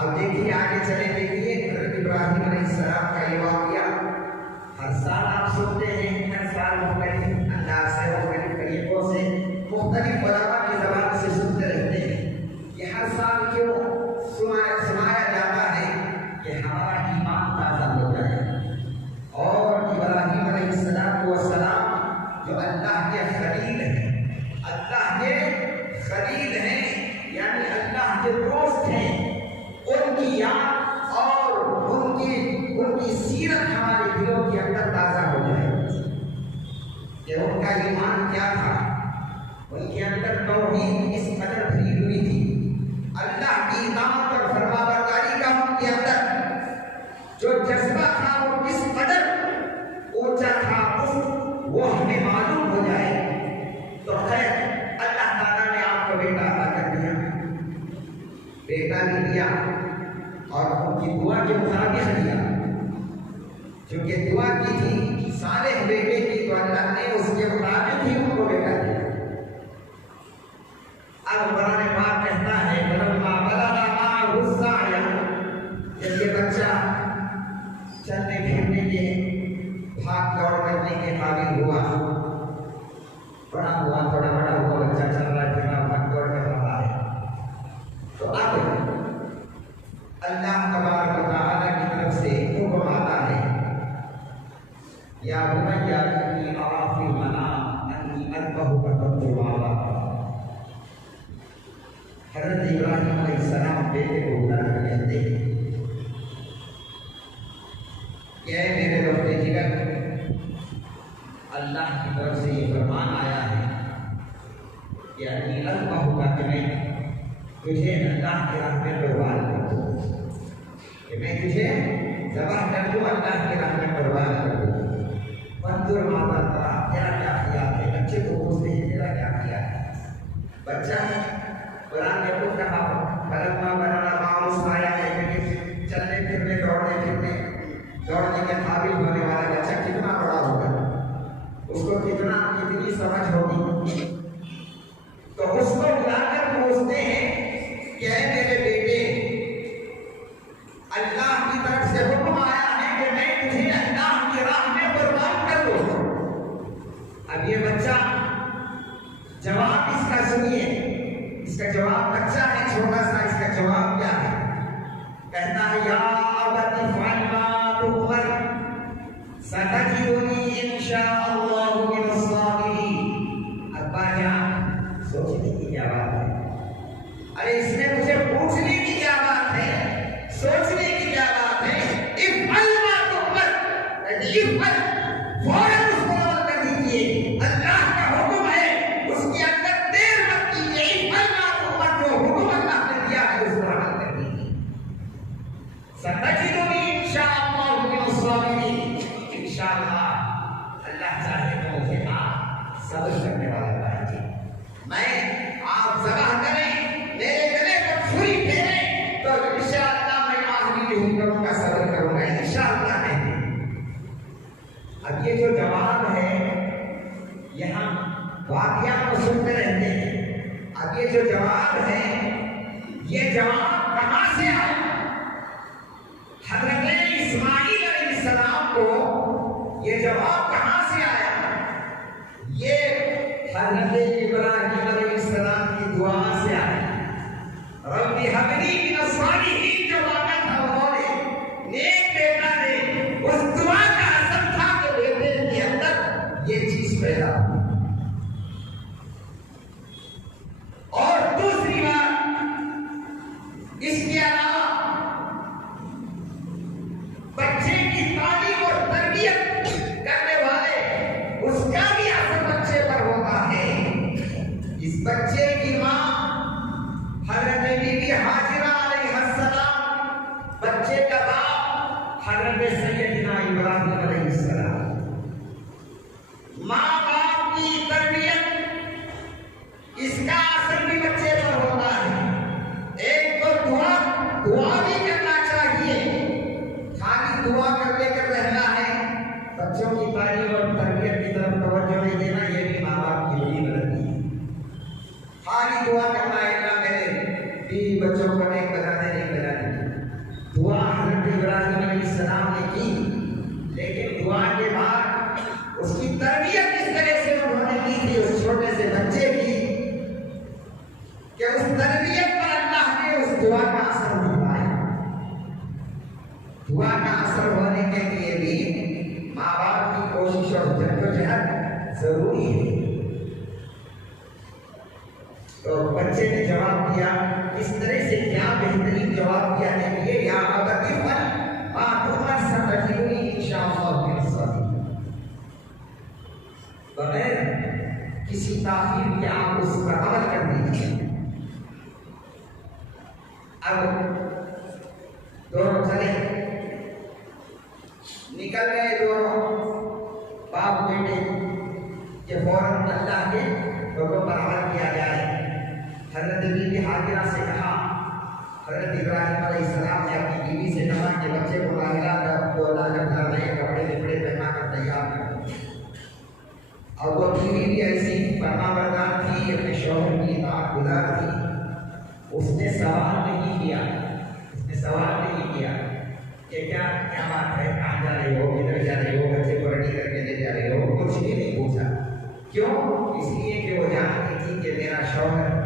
اب دیکھیے آگے چلے، دیکھیے حضرت ابراہیم علیہ السلام کا یہ واقعہ ہر سال آپ سنتے ہیں، ہر سال مختلف انداز سے، مختلف طریقوں سے، مختلف علماء کی زبان سے سنتے رہتے ہیں۔ یہ ہر سال کیوں سنایا جاتا ہے کہ ہمارا ایمان تازہ ہو جائے، اور ابراہیم علیہ السلام جو اللہ کے خلیل ہیں، اللہ کے خلیل ہیں، یعنی اللہ کے دوست ہیں، ان کی یاد اور ان کی سیرت ہمارے دلوں کے اندر تازہ ہو جائے کہ ان کا ایمان کیا تھا، ان کے اندر توحید اس قدر بھری ہوئی تھی، اللہ کی اطاعت اور فرمانبرداری کا ان کے اندر جو جذبہ تھا وہ کس قدر اونچا تھا، وہ ہمیں معلوم ہو جائے تو خیر اللہ تعالیٰ نے آپ کو بیٹا عطا کر دیا، بیٹا بھی دیا اور ان کی دعا کے مطابق دیا، چونکہ دعا کی تھی صالح بیٹے کی تو اللہ نے اس کے مطابق ہی ان کو بیٹا دیا۔ اب قرآن پاک کہتا ہے فلما بلغ معه السعي، جب یہ بچہ چلنے پھرنے کے، بھاگ دوڑ کرنے کے قابل ہوا، بڑا ہوا، تھوڑا بڑا ہوا، بچہ چل رہا ہے، پھر بھاگ دوڑ کر رہا ہے، تو اب اللہ تبارک و تعالیٰ کی طرف سے حکم آتا ہے یا بنی انی ارى فی المنام انی اذبحک فانظر ماذا۔ حضرت ابراہیم علیہ السلام بیٹے کو بلا کر کہتے ہیں کہ اے میرے رب جگر، اللہ کی طرف سے یہ فرمان آیا ہے کہ انی اذبحک، کہ میں تجھے اللہ کے راہ میں قربان کر دوں، کہ میں تجھے ذبح کر دوں، اللہ کے راہ میں قربان کر دوں۔ فانظر ماذا ترى، تیرا کیا خیال ہے؟ بچے کو پوچھتے ہیں تیرا کیا خیال ہے؟ بچہ قرآن نے خود کہا فلما بلغ معه السعي، کہ چلنے پھرنے دوڑنے کے قابل ہونے والا بچہ کتنا بڑا ہوگا، اس کو کتنی سمجھ ہوگی، تو اس کو بلا کر پوچھتے ہیں کہ اے میرے بیٹے، اللہ کی طرف سے حکم آیا ہے کہ میں تجھے اللہ کی راہ میں قربان کر دوں۔ اب یہ بچہ جواب اس کا سنیے، اس کا جواب بچہ ہے چھوٹا سا، اس کا جواب کیا ہے؟ کہتا ہے یا ابت افعل ما تؤمر ستجدنی ان شاء اللہ من الصابرین۔ ابا جان، سوچنے کی کیا بات ہے؟ ارے اس میں مجھے پوچھنے کی کیا بات ہے، سوچنے کی کیا بات ہے؟ افعل ما تؤمر، افعل، فوراً اس کو عمل کر دیجیے، اللہ کا حکم ہے، اس کے اندر دیر مت کیجیے، افعل ما تؤمر، جو حکم اللہ نے دیا ہے اس کو عمل کر دیجیے۔ ستجدنی ان شاء اللہ من الصابرین، انشاءاللہ اللہ چاہے تو مجھے آپ صبر کرنے والا بنائیے، میں آپ ذبح کریں، میرے گلے پر چھری پھیریں تو انشاءاللہ میں آخری نہیں کروں گا، صبر کروں گا انشاءاللہ کہتے ہیں۔ اب یہ جو جواب ہے، یہاں واقعہ کو سنتے رہتے ہیں، اب یہ جو جواب ہے، یہ جواب کہاں سے آیا؟ حضرت اسماعیل علیہ السلام کو یہ جواب کہاں سے آیا؟ یہ حضرت ابراہیم علیہ السلام کی دعا سے آیا۔ رب ہب لی من الصالحین جو مانگا تھا انہوں نے، نیک بیٹا نے، اس دعا کا اثر تھا کہ بیٹے کے اندر یہ چیز پیدا ہوئی۔ اور دوسری بات، اس کے علاوہ بچے کی تعلیم اور تربیت کرنے والے، اس کا بھی اثر بچے پر ہوتا ہے۔ اس بچے کی ماں حضرت بی بی ہاجرہ علیہ السلام، بچے کا باپ حضرت سیدنا ابراہیم علیہ السلام، ماں باپ کی تربیت، اس کا اثر بھی بچے پر ہوتا ہے۔ ایک تو دعا بھی کرنا چاہیے، خالی دعا کرنے کر رہنا ہے، بچوں کی تعلیم اور تربیت کی طرف توجہ نہیں دینا، یہ بھی ماں باپ کی بڑی غلطی ہے۔ خالی دعا کرنا ہے، اللہ میرے بیوی بچوں کو نیک بنا دے، نیک بنا دے، کی، لیکن دعا کے بعد اس کی تربیت اس طرح سے انہوں نے کی تھی اس چھوٹے سے بچے کی کہ اس تربیت پر اللہ نے اس دعا کا اثر دکھایا۔ دعا کا اثر ہونے کے لیے بھی ماں باپ کی کوشش اور جدوجہد ضروری ہے۔ تو بچے نے جواب دیا، اس طرح سے کیا بہترین جواب دیا ہے کہ یا ابت افعل ما تؤمر ستجدنی انشاءاللہ من الصابرین۔ بغیر کسی تاخیر کے آپ اس پر عمل کر دیجیے۔ اب دونوں چلے، نکل گئے دونوں باپ بیٹے کہ فوراً اللہ کے حکم پر عمل کیا جائے۔ حضرت بی بی ہاجرہ سے کہا، حضرت ابراہیم علیہ السلام نے اپنی بیوی سے کہا کہ بچے کو لاہلا کر نئے کپڑے لپڑے پہنا کر تیار کر دو۔ اور وہ بیوی بھی ایسی فرما بردار تھی، اپنے شوہر کی اطاعت گزار تھی، اس نے سوال نہیں کیا کہ کیا بات ہے، کہاں جا رہے ہو، کدھر جا رہے ہو، بچے کو ریڈی کر کے لے جا رہے ہو، کچھ بھی نہیں پوچھا۔ کیوں؟ اس لیے کہ وہ جانتی تھی کہ میرا شوہر